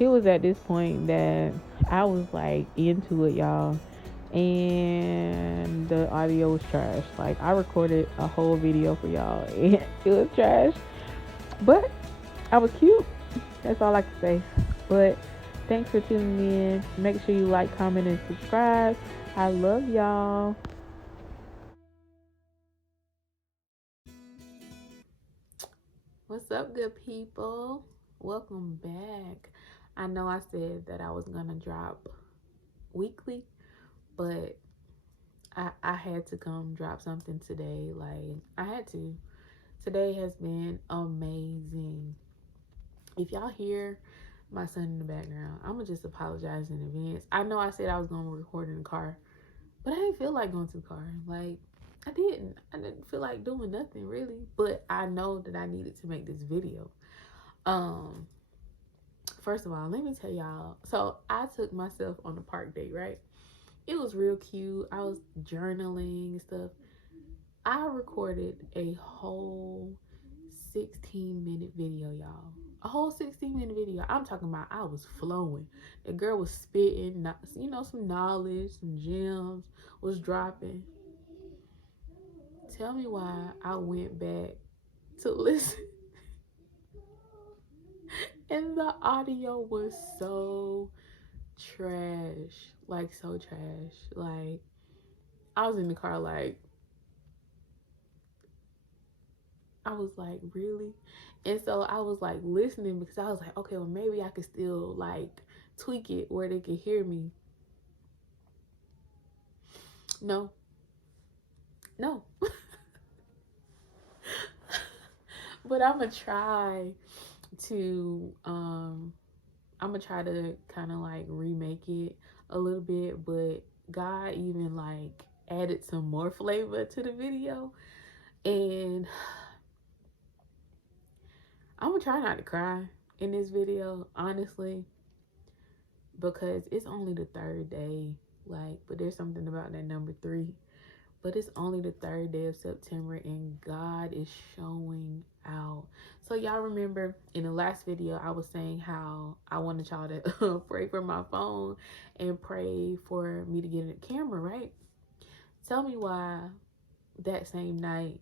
it was at this point that I was like into it, y'all. And the audio was trash. Like I recorded a whole video for y'all and it was trash. But I was cute. That's all I can say. But thanks for tuning in. Make sure you like, comment, and subscribe. I love y'all. What's up, good people? Welcome back. I know I said that I was gonna drop weekly, but I had to come drop something today. Like I had to. Today has been amazing. If y'all hear my son in the background, I'm gonna just apologize in advance. I know I said I was gonna record in the car, but I didn't feel like going to the car. Like I didn't feel like doing nothing really. But I know that I needed to make this video. Um, First of all, let me tell y'all. So I took myself on a park date, right? It was real cute. I was journaling and stuff. I recorded a whole 16-minute video, y'all. A whole 16-minute video. I'm talking about I was flowing. The girl was spitting, some knowledge, some gems was dropping. Tell me why I went back to listen. And the audio was so trash. Like, so trash. Like, I was in the car, like, I was like, really? And so I was like listening because I was like, okay, well, maybe I could still like tweak it where they could hear me. No, no. But I'm gonna try to kind of like remake it a little bit, but God even like added some more flavor to the video. And I'm gonna try not to cry in this video, honestly, because it's only the third day. Like, but there's something about that number 3. But it's only the third day of September and God is showing out. So y'all remember in the last video, I was saying how I wanted y'all to pray for my phone and pray for me to get a camera, right? Tell me why that same night,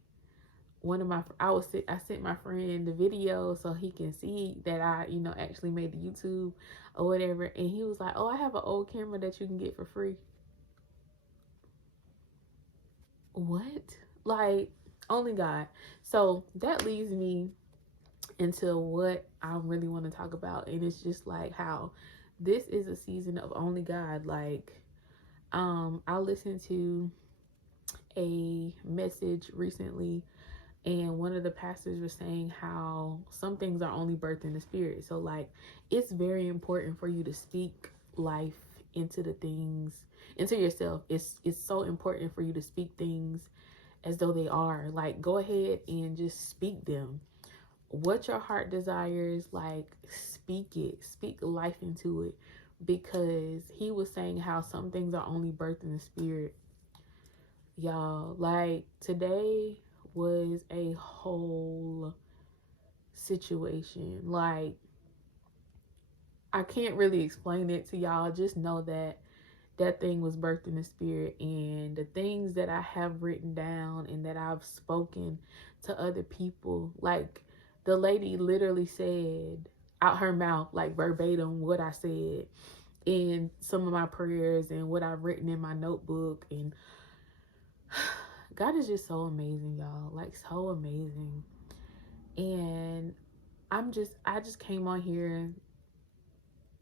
I sent my friend the video so he can see that I, actually made the YouTube or whatever. And he was like, oh, I have an old camera that you can get for free. What? Like, only God. So that leads me into what I really want to talk about. And it's just like how this is a season of only God. Like, I listened to a message recently and one of the pastors was saying how some things are only birthed in the spirit. So like it's very important for you to speak life into the things, into yourself. It's so important for you to speak things as though they are. Like go ahead and just speak them. What your heart desires, like speak it. Speak life into it. Because he was saying how some things are only birthed in the spirit. Y'all, like today was a whole situation. Like I can't really explain it to y'all. Just know that that thing was birthed in the spirit, and the things that I have written down and that I've spoken to other people, like the lady literally said out her mouth, like verbatim, what I said in some of my prayers and what I've written in my notebook. And God is just so amazing, y'all. Like so amazing. And I just came on here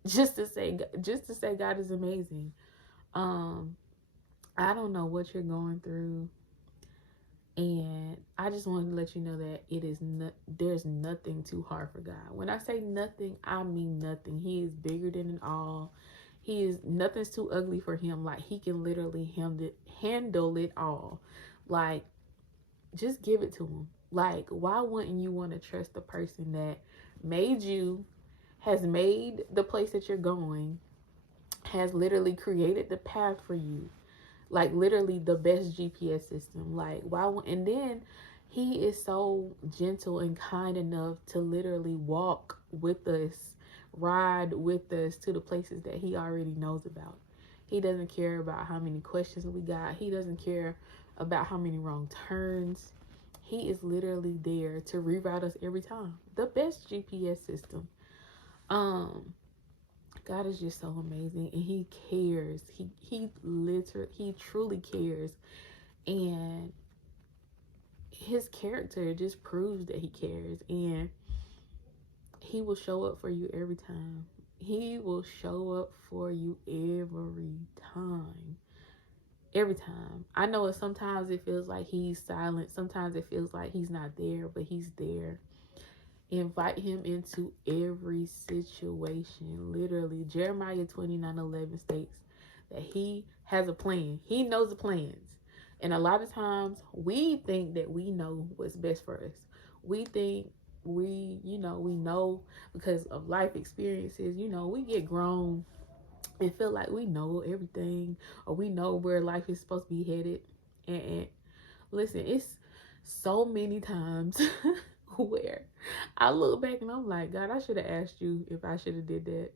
just to say God is amazing. I don't know what you're going through, and I just wanted to let you know that there's nothing too hard for God. When I say nothing, I mean nothing. He is bigger than it all. Nothing's too ugly for him. Like he can literally handle it all. Like just give it to him. Like why wouldn't you want to trust the person that made you, has made the place that you're going, has literally created the path for you, like literally the best GPS system. Like why? And then he is so gentle and kind enough to literally walk with us ride with us to the places that he already knows about. He doesn't care about how many questions we got. He doesn't care about how many wrong turns. He is literally there to reroute us every time. The best GPS system. God is just so amazing, and he cares. He truly cares, and his character just proves that he cares, and he will show up for you every time. He will show up for you every time. Every time. I know sometimes it feels like he's silent. Sometimes it feels like he's not there, but he's there. Invite him into every situation. Literally, Jeremiah 29:11 states that he has a plan. He knows the plans. And a lot of times we think that we know what's best for us. We think we know because of life experiences. We get grown and feel like we know everything, or we know where life is supposed to be headed. And listen, it's so many times where I look back and I'm like, God, I should have asked you if I should have did that.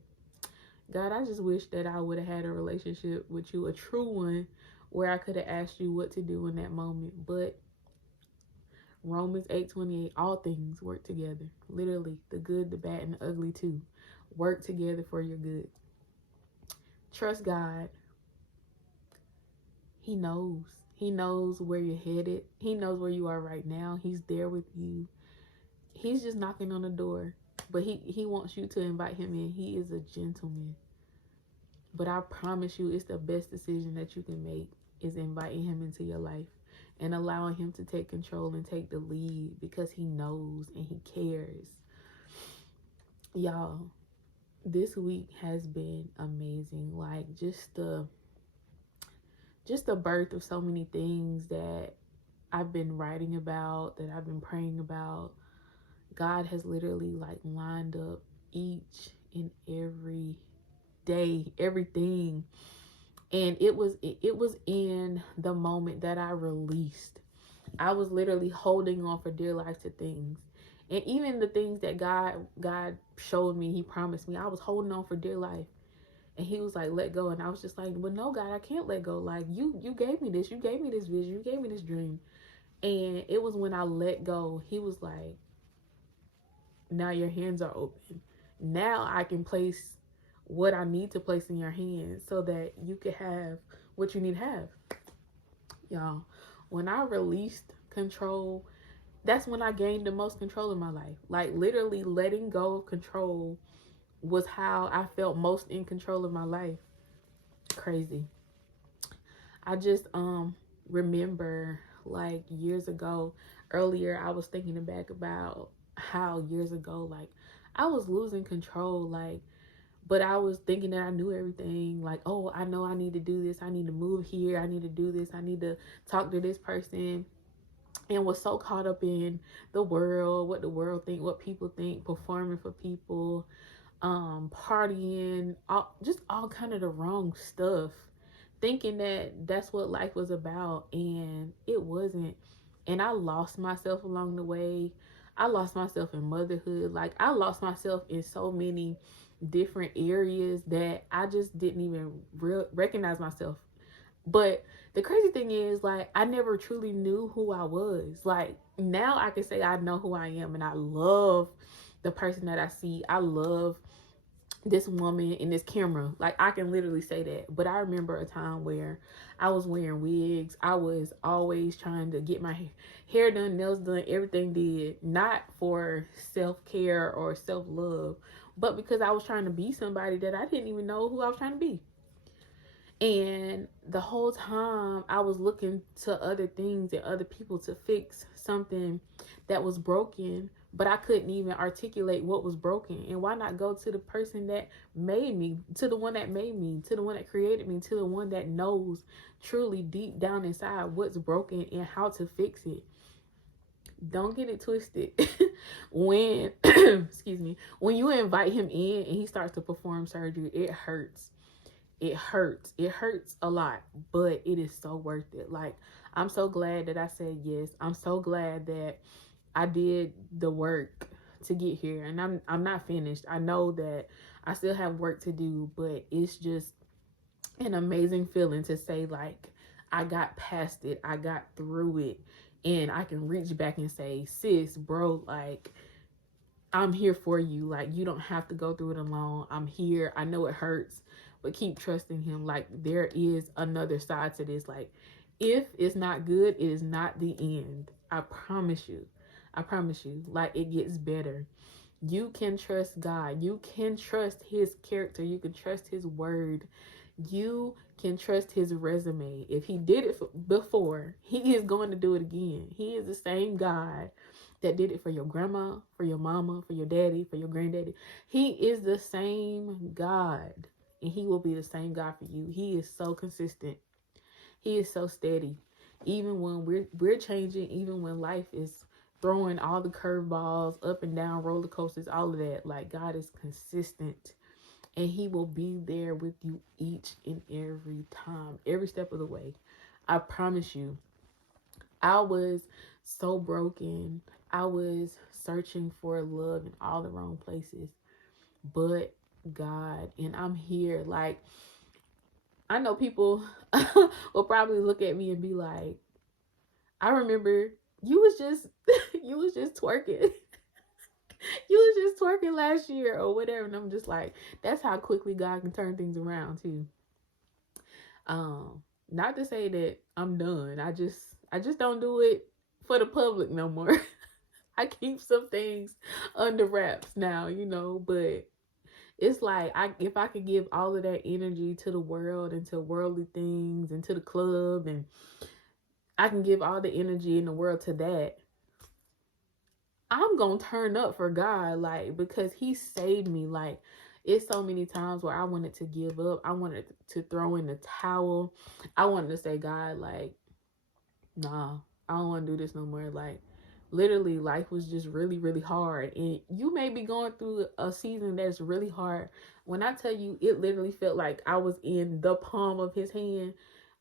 God, I just wish that I would have had a relationship with you, a true one, where I could have asked you what to do in that moment. But Romans 8:28, all things work together. Literally, the good, the bad, and the ugly too. Work together for your good. Trust God. He knows. He knows where you're headed. He knows where you are right now. He's there with you. He's just knocking on the door. But he wants you to invite him in. He is a gentleman. But I promise you, it's the best decision that you can make is inviting him into your life and allowing him to take control and take the lead, because he knows and he cares. Y'all, this week has been amazing. Like just the birth of so many things that I've been writing about, that I've been praying about. God has literally like lined up each and every day, everything. And it was in the moment that I released. I was literally holding on for dear life to things. And even the things that God showed me, he promised me, I was holding on for dear life. And he was like, let go. And I was just like, well, no, God, I can't let go. Like, you gave me this. You gave me this vision. You gave me this dream. And it was when I let go, he was like, now your hands are open. Now I can place what I need to place in your hands so that you can have what you need to have. Y'all, when I released control, that's when I gained the most control in my life. Like literally letting go of control was how I felt most in control of my life. Crazy. I just remember like years ago, earlier I was thinking back about how years ago like I was losing control, like, but I was thinking that I knew everything. Like, oh, I know I need to do this. I need to move here. I need to do this. I need to talk to this person. And was so caught up in the world, what the world think, what people think, performing for people, partying, all kind of the wrong stuff, thinking that that's what life was about, and it wasn't. And I lost myself along the way. I lost myself in motherhood. Like I lost myself in so many different areas that I just didn't even recognize myself. But the crazy thing is, like, I never truly knew who I was. Like now I can say I know who I am, and I love the person that I see. I love this woman in this camera. Like I can literally say that. But I remember a time where I was wearing wigs. I was always trying to get my hair done, nails done, everything did, not for self-care or self-love, but because I was trying to be somebody that I didn't even know who I was trying to be. And the whole time I was looking to other things and other people to fix something that was broken, but I couldn't even articulate what was broken. And why not go to the person that made me, to the one that made me, to the one that created me, to the one that knows truly deep down inside what's broken and how to fix it. Don't get it twisted. When excuse me, when you invite him in and he starts to perform surgery, it hurts. It hurts. It hurts a lot, but it is so worth it. Like, I'm so glad that I said yes. I'm so glad that I did the work to get here, and I'm not finished. I know that I still have work to do, but it's just an amazing feeling to say, like, I got past it, I got through it, and I can reach back and say, sis, bro, like, I'm here for you. Like, you don't have to go through it alone. I'm here. I know it hurts, but keep trusting him. Like, there is another side to this. Like, if it's not good, it is not the end. I promise you. I promise you. Like, it gets better. You can trust God. You can trust his character. You can trust his word. You can trust his resume. If he did it before, he is going to do it again. He is the same God that did it for your grandma, for your mama, for your daddy, for your granddaddy. He is the same God, and he will be the same God for you. He is so consistent. He is so steady. Even when we're changing, even when life is throwing all the curveballs, up and down roller coasters, all of that, like, God is consistent, and he will be there with you each and every time, every step of the way. I promise you. I was so broken. I was searching for love in all the wrong places, but God, and I'm here. Like, I know people will probably look at me and be like, I remember you was just you was just twerking. You was just twerking last year or whatever. And I'm just like, that's how quickly God can turn things around too. Not to say that I'm done. I just don't do it for the public no more. I keep some things under wraps now, but it's like, if I could give all of that energy to the world and to worldly things and to the club, and I can give all the energy in the world to that, I'm gonna turn up for God, like, because he saved me. Like, it's so many times where I wanted to give up. I wanted to throw in the towel. I wanted to say, God, like, nah, I don't want to do this no more. Like, literally, life was just really, really hard. And you may be going through a season that's really hard. When I tell you, it literally felt like I was in the palm of his hand.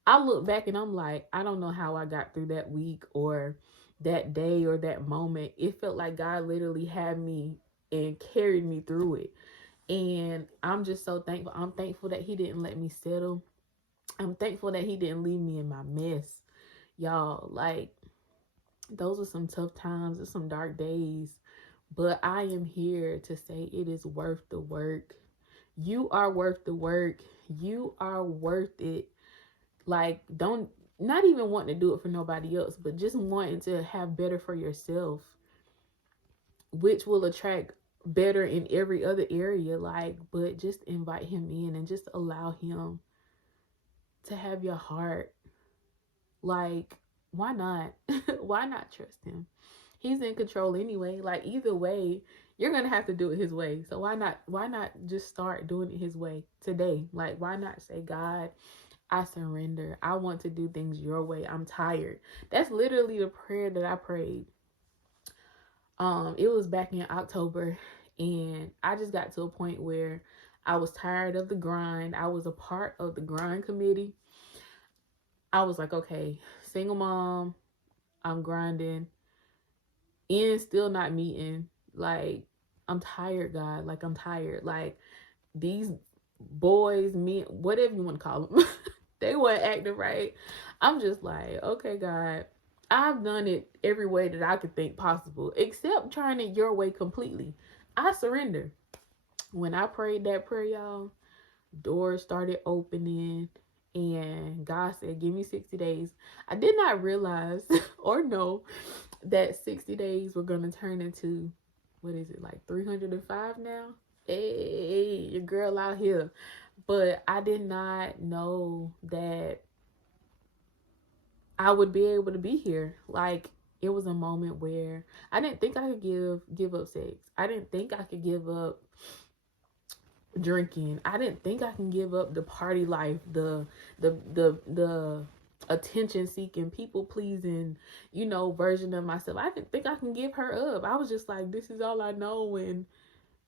I look back and I'm like, I don't know how I got through that week or that day or that moment. It felt like God literally had me and carried me through it. And I'm just so thankful. I'm thankful that he didn't let me settle. I'm thankful that he didn't leave me in my mess. Y'all, like, those are some tough times and some dark days. But I am here to say it is worth the work. You are worth the work. You are worth it. Like, not even wanting to do it for nobody else, but just wanting to have better for yourself, which will attract better in every other area. Like, but just invite him in and just allow him to have your heart. Like, why not? Why not trust him? He's in control anyway. Like, either way, you're gonna have to do it his way. So why not just start doing it his way today? Like, why not say, God, I surrender. I want to do things your way. I'm tired. That's literally the prayer that I prayed. It was back in October, and I just got to a point where I was tired of the grind. I was a part of the grind committee. I was like, okay, single mom, I'm grinding, and still not meeting. Like, I'm tired, God. Like, I'm tired. Like, these boys, men, whatever you want to call them, they weren't acting right. I'm just like, okay, God, I've done it every way that I could think possible, except trying it your way completely. I surrender. When I prayed that prayer, y'all, doors started opening, and God said, give me 60 days. I did not realize or know that 60 days were going to turn into, what is it, like 305 now? Hey, your girl out here. But I did not know that I would be able to be here. Like, it was a moment where I didn't think I could give up sex. I didn't think I could give up drinking. I didn't think I can give up the party life, the attention seeking, people pleasing, version of myself. I didn't think I can give her up. I was just like, this is all I know, and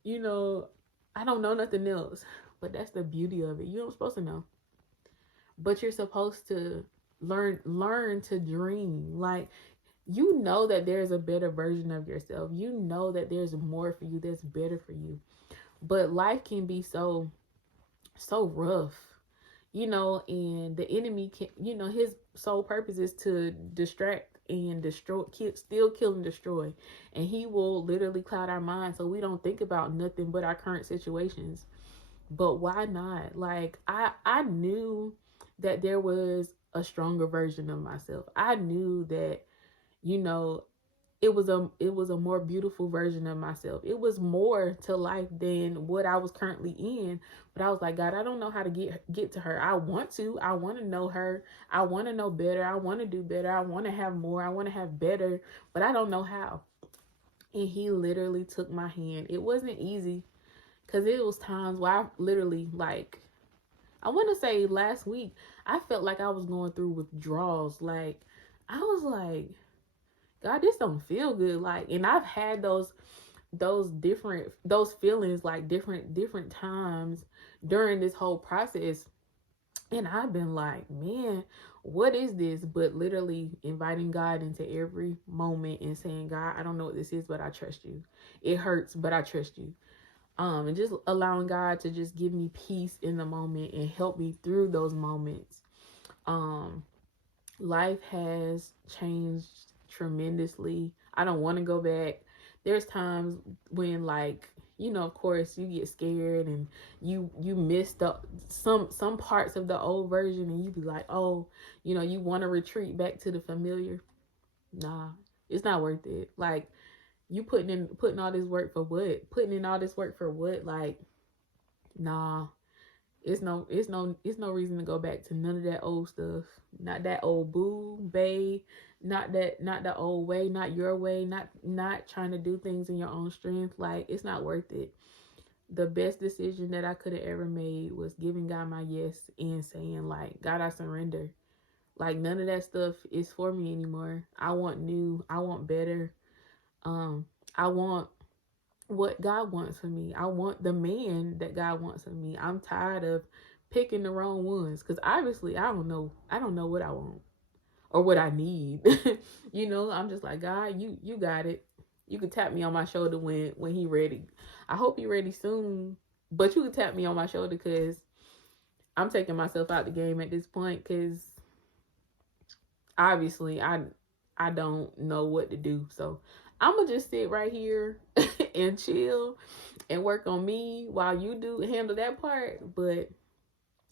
I don't know nothing else. But that's the beauty of it. You're not supposed to know, but you're supposed to learn to dream. Like, you know that there's a better version of yourself. You know that there's more for you, that's better for you. But life can be so rough, and the enemy can, his sole purpose is to distract and destroy, steal, kill, and destroy. And he will literally cloud our minds so we don't think about nothing but our current situations. But why not? Like, I knew that there was a stronger version of myself. I knew that, you know, it was a more beautiful version of myself. It was more to life than what I was currently in. But I was like, God, I don't know how to get to her. I want to. I want to know her. I want to know better. I want to do better. I want to have more. I want to have better, but I don't know how. And he literally took my hand. It wasn't easy, because it was times where I literally, like, I want to say last week, I felt like I was going through withdrawals. Like, I was like, God, this don't feel good. Like, and I've had those feelings, like, different times during this whole process. And I've been like, man, what is this? But literally inviting God into every moment and saying, God, I don't know what this is, but I trust you. It hurts, but I trust you. And just allowing God to just give me peace in the moment and help me through those moments. Um, Life has changed tremendously. I don't want to go back. There's times when, like, of course, you get scared and you miss some parts of the old version, and you be like, oh, you want to retreat back to the familiar. Nah, it's not worth it. Like, you putting all this work for what? Putting in all this work for what? Like, nah. It's no reason to go back to none of that old stuff. Not that old boo, bae, not the old way, not your way, not trying to do things in your own strength. Like, it's not worth it. The best decision that I could have ever made was giving God my yes and saying, like, God, I surrender. Like, none of that stuff is for me anymore. I want new, I want better. I want what God wants for me. I want the man that God wants for me. I'm tired of picking the wrong ones, because obviously I don't know. I don't know what I want or what I need. I'm just like, God, you got it. You can tap me on my shoulder when he ready. I hope he ready soon. But you can tap me on my shoulder, because I'm taking myself out the game at this point, because obviously I don't know what to do. So I'm gonna just sit right here and chill and work on me while you do handle that part. But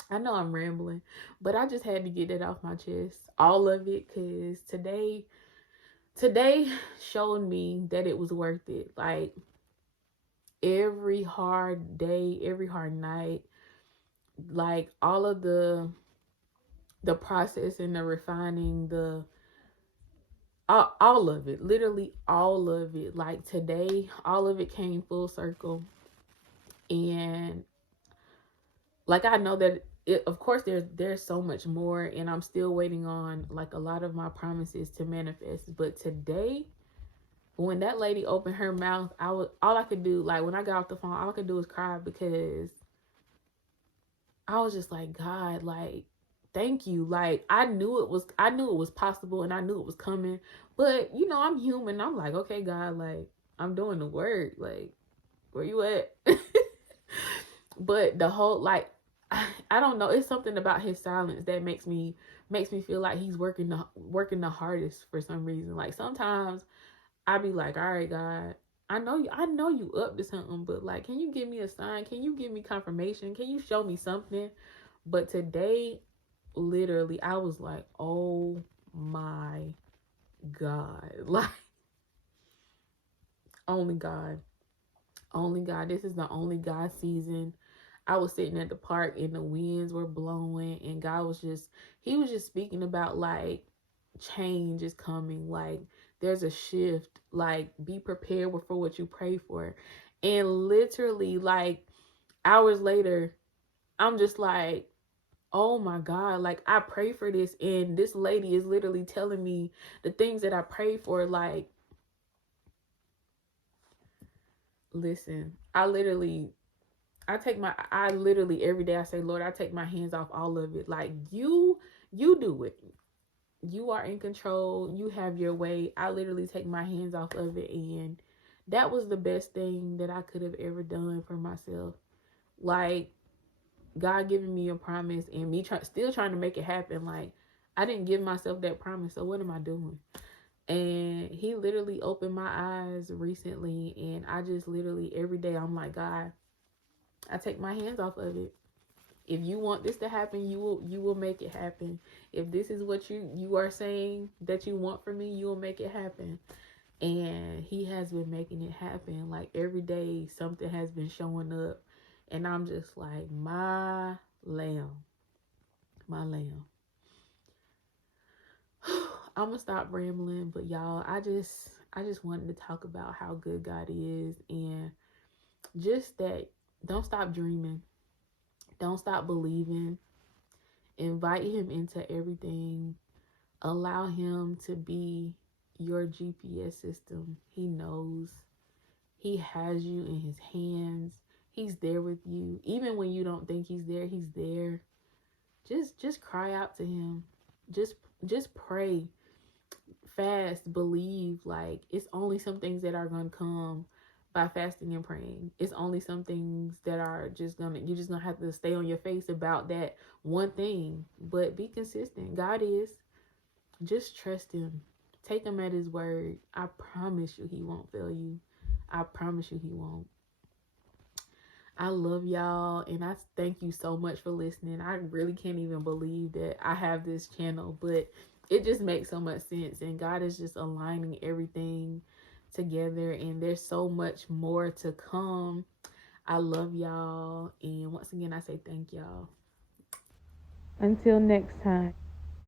I know I'm rambling, but I just had to get that off my chest, all of it, because today showed me that it was worth it. Like, every hard day, every hard night, like, all of the process and the refining, all of it, literally all of it. Like, today, all of it came full circle. And, like, I know that of course there's so much more, and I'm still waiting on, like, a lot of my promises to manifest. But today, when that lady opened her mouth, all I could do, like, when I got off the phone, all I could do was cry, because I was just like, God, like, thank you. Like, I knew it was possible, and I knew it was coming. But, I'm human. I'm like, okay, God, like, I'm doing the work. Like, where you at? But the whole, like, I don't know. It's something about his silence that makes me feel like he's working the hardest for some reason. Like, sometimes I be like, all right, God, I know you up to something, but, like, can you give me a sign? Can you give me confirmation? Can you show me something? But today, literally, I was like, oh my God. Like, only God. Only God. This is the only God season. I was sitting at the park and the winds were blowing, and he was just speaking about, like, change is coming. Like, there's a shift. Like, be prepared for what you pray for. And literally, like, hours later, I'm just like, oh my God, like, I pray for this, and this lady is literally telling me the things that I pray for. Like, listen, I literally every day I say, Lord, I take my hands off all of it. Like, you do it. you are in control. You have your way. I literally take my hands off of it. And that was the best thing that I could have ever done for myself. Like, God giving me a promise and me still trying to make it happen. Like, I didn't give myself that promise. So what am I doing? And he literally opened my eyes recently. And I just literally every day I'm like, God, I take my hands off of it. If you want this to happen, you will make it happen. If this is what you are saying that you want from me, you will make it happen. And he has been making it happen. Like, every day something has been showing up, and I'm just like, my lamb, my lamb. I'm gonna stop rambling, but y'all, I just wanted to talk about how good God is, and just that, don't stop dreaming, don't stop believing. Invite him into everything. Allow him to be your GPS system. He knows. He has you in his hands. He's there with you. Even when you don't think he's there, he's there. Just cry out to him. Just pray. Fast, believe. Like, it's only some things that are going to come by fasting and praying. It's only some things that are you're just gonna have to stay on your face about that one thing. But be consistent. God is. Just trust him. Take him at his word. I promise you he won't fail you. I promise you he won't. I love y'all, and I thank you so much for listening. I really can't even believe that I have this channel, but it just makes so much sense, and God is just aligning everything together, and there's so much more to come. I love y'all, and once again I say thank y'all. Until next time.